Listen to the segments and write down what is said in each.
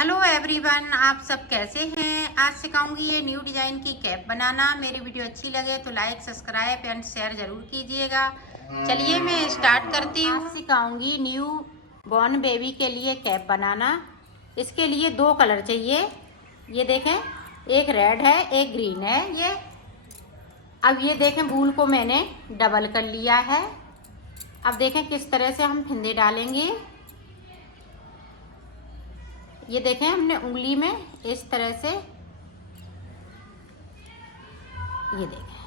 Hello everyone, आप सब कैसे हैं। आज सिखाऊंगी ये न्यू डिज़ाइन की कैप बनाना। मेरी वीडियो अच्छी लगे तो लाइक, सब्सक्राइब एंड शेयर ज़रूर कीजिएगा। चलिए मैं स्टार्ट करती हूँ। आज सिखाऊंगी न्यू बॉर्न बेबी के लिए कैप बनाना। इसके लिए दो कलर चाहिए। ये देखें, एक रेड है एक ग्रीन है। ये अब ये देखें, वूल को मैंने डबल कर लिया है। अब देखें किस तरह से हम फिंदे डालेंगे। ये देखें, हमने उंगली में इस तरह से, ये देखें,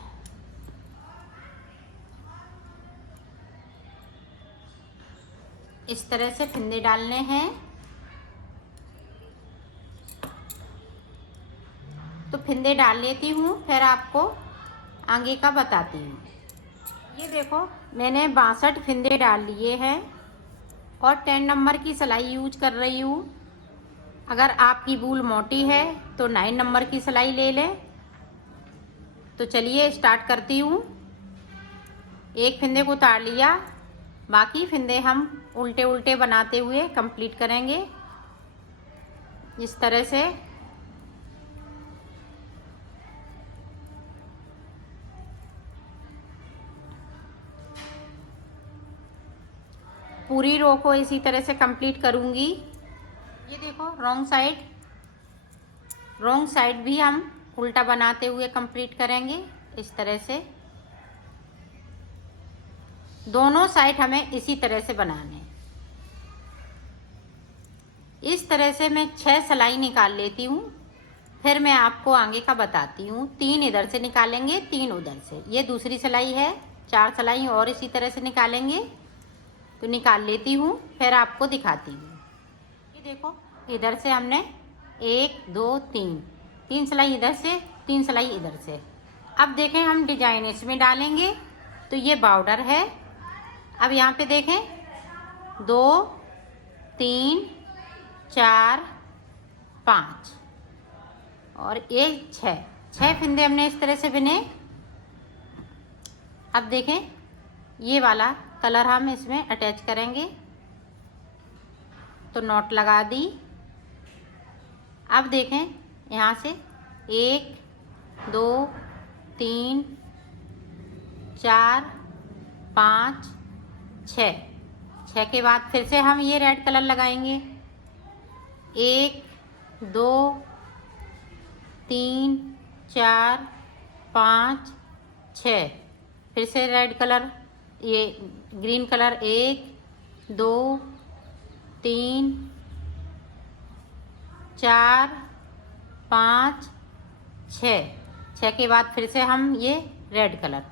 इस तरह से फिंदे डालने हैं। तो फिंदे डाल लेती हूँ, फिर आपको आगे का बताती हूँ। ये देखो, मैंने 62 फिंदे डाल लिए हैं और 10 नंबर की सिलाई यूज कर रही हूँ। अगर आपकी वूल मोटी है तो 9 नंबर की सिलाई ले लें। तो चलिए स्टार्ट करती हूँ। एक फिंदे को उतार लिया, बाकी फिंदे हम उल्टे उल्टे बनाते हुए कंप्लीट करेंगे इस तरह से। पूरी रो को इसी तरह से कंप्लीट करूँगी। ये देखो, रॉन्ग साइड भी हम उल्टा बनाते हुए कंप्लीट करेंगे इस तरह से। दोनों साइड हमें इसी तरह से बनाने। इस तरह से मैं 6 सिलाई निकाल लेती हूँ, फिर मैं आपको आगे का बताती हूँ। 3 इधर से निकालेंगे, 3 उधर से। ये दूसरी सिलाई है, 4 सिलाई और इसी तरह से निकालेंगे। तो निकाल लेती हूँ, फिर आपको दिखाती हूँ। ये देखो, इधर से हमने 1 2 3 सिलाई इधर से, 3 सिलाई इधर से। अब देखें, हम डिजाइन इसमें डालेंगे। तो ये बॉर्डर है। अब यहाँ पे देखें, 2 3 4 5 और 1 6 फिंदे हमने इस तरह से बुने। अब देखें, ये वाला कलर हम इसमें अटैच करेंगे। तो नॉट लगा दी। अब देखें, यहाँ से 1 2 3 4 5 6 के बाद फिर से हम ये रेड कलर लगाएंगे। 1 2 3 4 5 6, फिर से रेड कलर, ये ग्रीन कलर। 1 2 3 4 5 6 के बाद फिर से हम ये रेड कलर।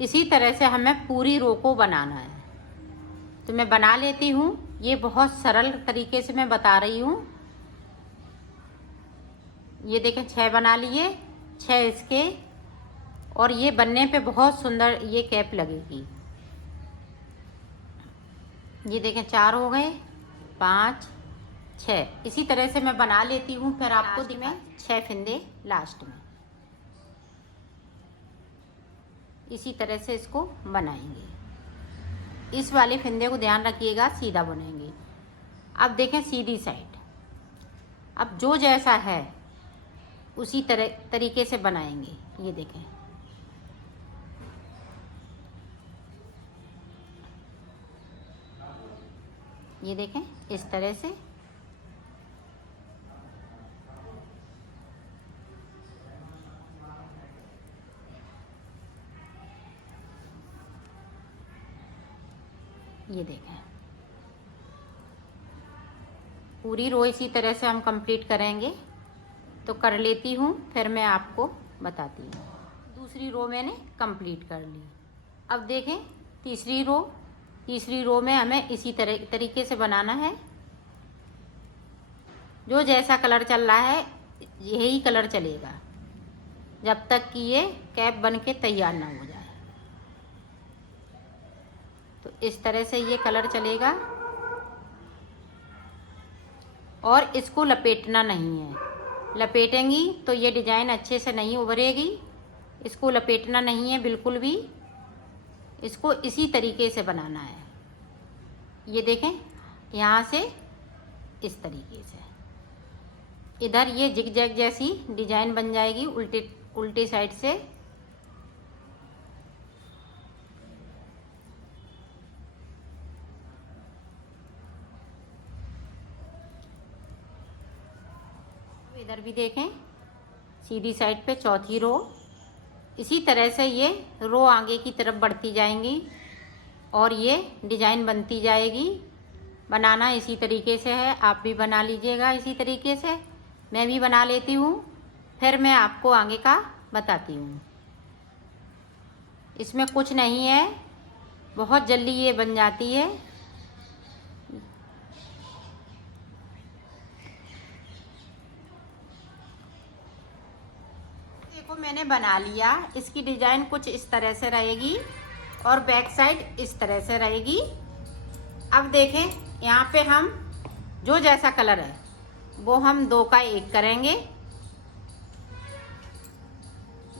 इसी तरह से हमें पूरी रो को बनाना है। तो मैं बना लेती हूँ। ये बहुत सरल तरीके से मैं बता रही हूँ। ये देखें, 6 बना लिए, 6 इसके, और ये बनने पे बहुत सुंदर ये कैप लगेगी। ये देखें, 4 हो गए, 5 6। इसी तरह से मैं बना लेती हूँ, फिर आपको मैं 6 फिंदे लास्ट में इसी तरह से इसको बनाएंगे। इस वाले फिंदे को ध्यान रखिएगा, सीधा बुनेंगे। अब देखें, सीधी साइड। अब जो जैसा है उसी तरीके से बनाएंगे। ये देखें, ये देखें, इस तरह से। ये देखें, पूरी रो इसी तरह से हम कंप्लीट करेंगे। तो कर लेती हूँ, फिर मैं आपको बताती हूँ। दूसरी रो मैंने कंप्लीट कर ली। अब देखें, तीसरी रो में हमें इसी तरीके से बनाना है। जो जैसा कलर चल रहा है यही कलर चलेगा जब तक कि ये कैप बन के तैयार ना हो जाए। तो इस तरह से ये कलर चलेगा और इसको लपेटना नहीं है। लपेटेंगी तो ये डिजाइन अच्छे से नहीं उभरेगी। इसको लपेटना नहीं है बिल्कुल भी। इसको इसी तरीके से बनाना है। ये देखें, यहाँ से इस तरीके से। इधर ये जिगजैग जैसी डिजाइन बन जाएगी उल्टी साइड से। इधर भी देखें, सीधी साइड पे चौथी रो। इसी तरह से ये रो आगे की तरफ बढ़ती जाएंगी और ये डिजाइन बनती जाएगी। बनाना इसी तरीके से है, आप भी बना लीजिएगा इसी तरीके से। मैं भी बना लेती हूँ, फिर मैं आपको आगे का बताती हूँ। इसमें कुछ नहीं है, बहुत जल्दी ये बन जाती है। देखो मैंने बना लिया। इसकी डिजाइन कुछ इस तरह से रहेगी और बैक साइड इस तरह से रहेगी। अब देखें, यहाँ पे हम जो जैसा कलर है वो हम 2 का 1 करेंगे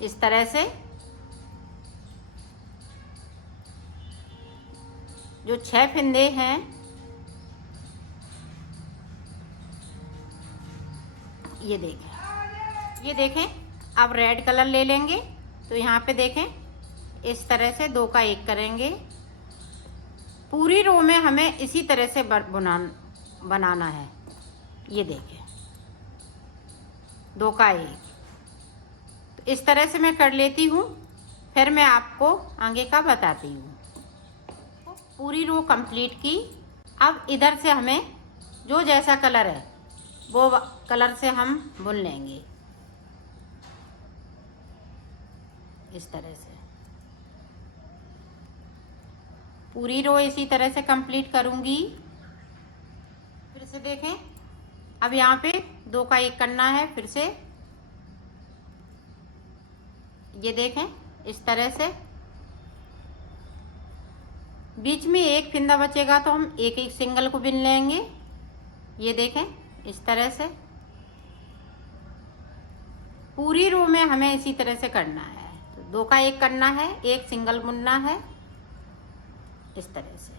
इस तरह से। जो 6 फिंदे हैं ये देखें। अब रेड कलर ले लेंगे, तो यहाँ पे देखें इस तरह से 2 का 1 करेंगे। पूरी रो में हमें इसी तरह से बनाना है। ये देखें 2 का 1, तो इस तरह से मैं कर लेती हूँ, फिर मैं आपको आगे का बताती हूँ। पूरी रो कंप्लीट की। अब इधर से हमें जो जैसा कलर है वो कलर से हम बुन लेंगे इस तरह से। पूरी रो इसी तरह से कंप्लीट करूँगी। फिर से देखें, अब यहाँ पे 2 का 1 करना है। फिर से ये देखें इस तरह से। बीच में 1 फिंदा बचेगा तो हम एक सिंगल को बिन लेंगे। ये देखें इस तरह से। पूरी रो में हमें इसी तरह से करना है। तो 2 का 1 करना है, 1 सिंगल बुनना है इस तरह से।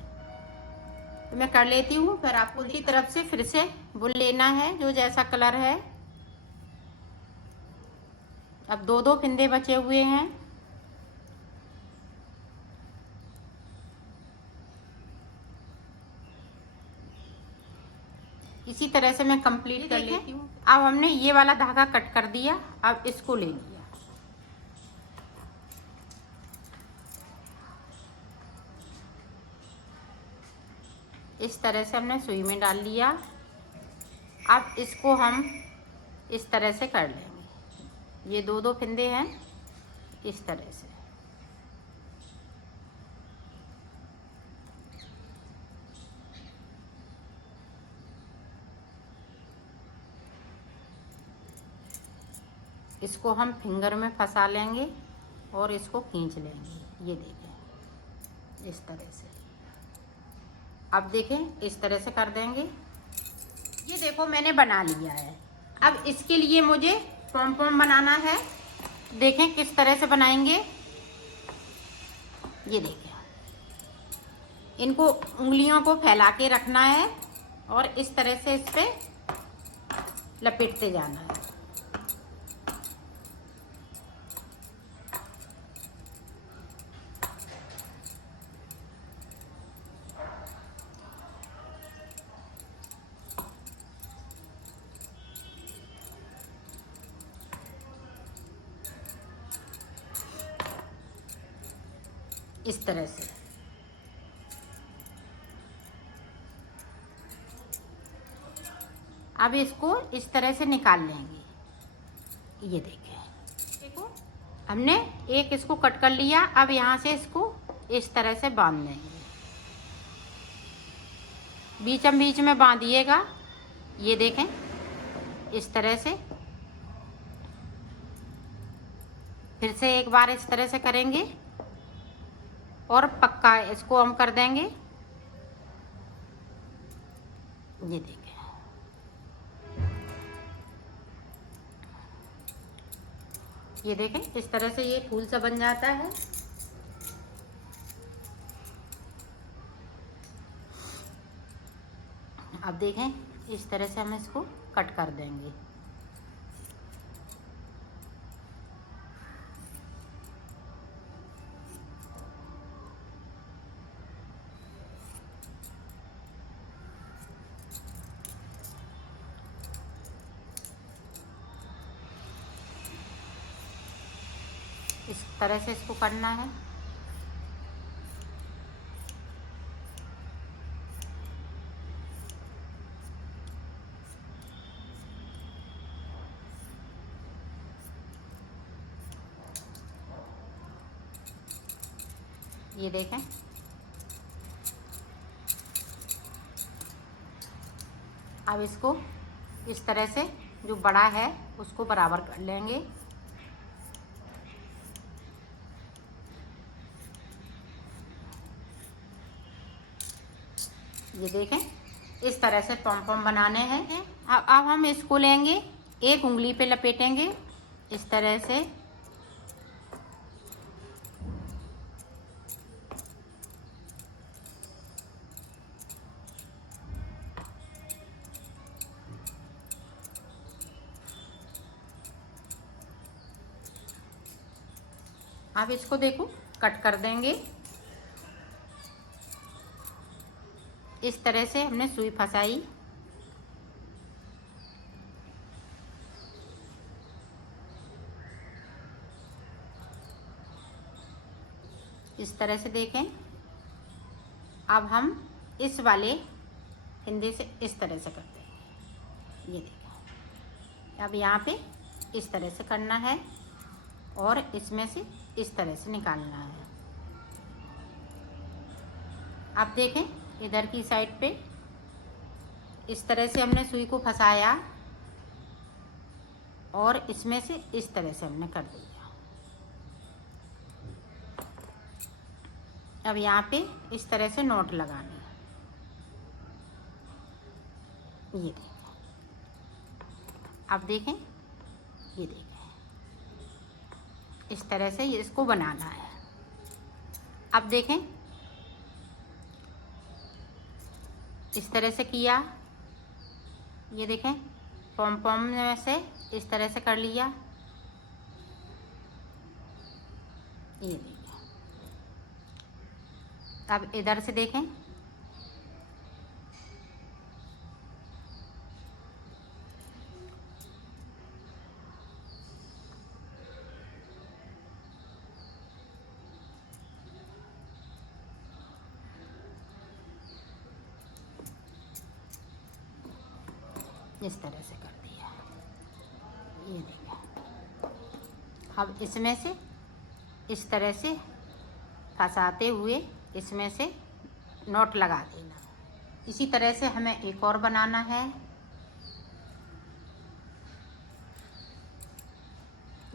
तो मैं कर लेती हूँ, फिर आपको उसी तरफ से फिर से बुन लेना है जो जैसा कलर है। अब 2 फिंदे बचे हुए हैं। इसी तरह से मैं कंप्लीट कर लेती हूँ। अब हमने ये वाला धागा कट कर दिया, अब इसको ले लिया। इस तरह से हमने सुई में डाल लिया। अब इसको हम इस तरह से कर लेंगे। ये 2 फिंदे हैं इस तरह से। इसको हम फिंगर में फंसा लेंगे और इसको खींच लेंगे। ये देखें इस तरह से। अब देखें इस तरह से कर देंगे। ये देखो मैंने बना लिया है। अब इसके लिए मुझे पॉम पॉम बनाना है। देखें किस तरह से बनाएंगे। ये देखें, इनको उंगलियों को फैला के रखना है और इस तरह से इस पे लपेटते जाना है। इस तरह से। अब इसको इस तरह से निकाल लेंगे। ये देखो हमने एक इसको कट कर लिया। अब यहाँ से इसको इस तरह से बांध देंगे। बीचम बीच में बांधिएगा। ये देखें इस तरह से। फिर से एक बार इस तरह से करेंगे और पक्का इसको हम कर देंगे। ये देखें, ये देखें इस तरह से ये फूल सा बन जाता है। अब देखें इस तरह से हम इसको कट कर देंगे। इस तरह से इसको करना है। ये देखें, अब इसको इस तरह से जो बड़ा है उसको बराबर कर लेंगे। ये देखें, इस तरह से पॉम पॉम बनाने हैं। अब हम इसको लेंगे, एक उंगली पे लपेटेंगे इस तरह से। अब इसको देखो कट कर देंगे। इस तरह से हमने सुई फंसाई। इस तरह से देखें। अब हम इस वाले फंदे से इस तरह से करते हैं। ये देखें, अब यहाँ पे इस तरह से करना है और इसमें से इस तरह से निकालना है। अब देखें, इधर की साइड पे इस तरह से हमने सुई को फंसाया और इसमें से इस तरह से हमने कर दिया। अब यहाँ पे इस तरह से नोट लगाने हैं। ये देखें, अब देखें, ये देखें, इस तरह से इसको बनाना है। अब देखें, इस तरह से किया। ये देखें, पॉम पॉम में से इस तरह से कर लिया। ये देखें, अब इधर से देखें, इस तरह से कर दिया। ये देखिए, अब इसमें से इस तरह से फंसाते हुए इसमें से नोट लगा देना। इसी तरह से हमें एक और बनाना है।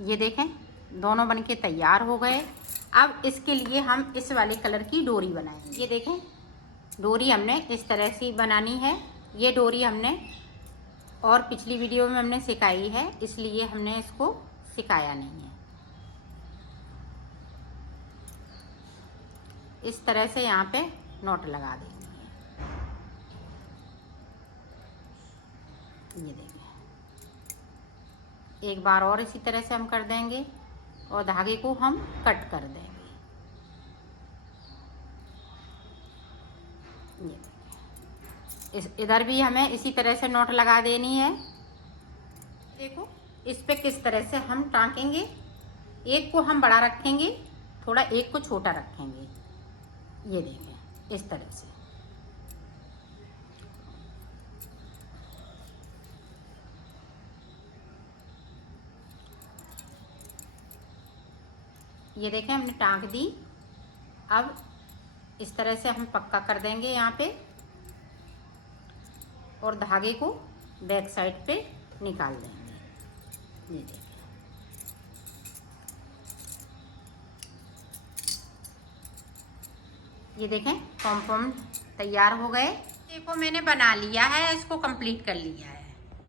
ये देखें, दोनों बनके तैयार हो गए। अब इसके लिए हम इस वाले कलर की डोरी बनाएंगे। ये देखें, डोरी हमने इस तरह से बनानी है। ये डोरी हमने और पिछली वीडियो में हमने सिखाई है, इसलिए हमने इसको सिखाया नहीं है। इस तरह से यहाँ पे नोट लगा देंगे। ये देखिए, एक बार और इसी तरह से हम कर देंगे और धागे को हम कट कर देंगे। ये इधर भी हमें इसी तरह से नोट लगा देनी है। देखो, इस पे किस तरह से हम टाँकेंगे। एक को हम बड़ा रखेंगे, थोड़ा एक को छोटा रखेंगे। ये देखें, इस तरह से। ये देखें, हमने टाँक दी। अब इस तरह से हम पक्का कर देंगे यहाँ पे और धागे को बैक साइड पे निकाल देंगे। ये देखिए, ये देखें, पॉम पॉम तैयार हो गए। देखो, मैंने बना लिया है, इसको कंप्लीट कर लिया है।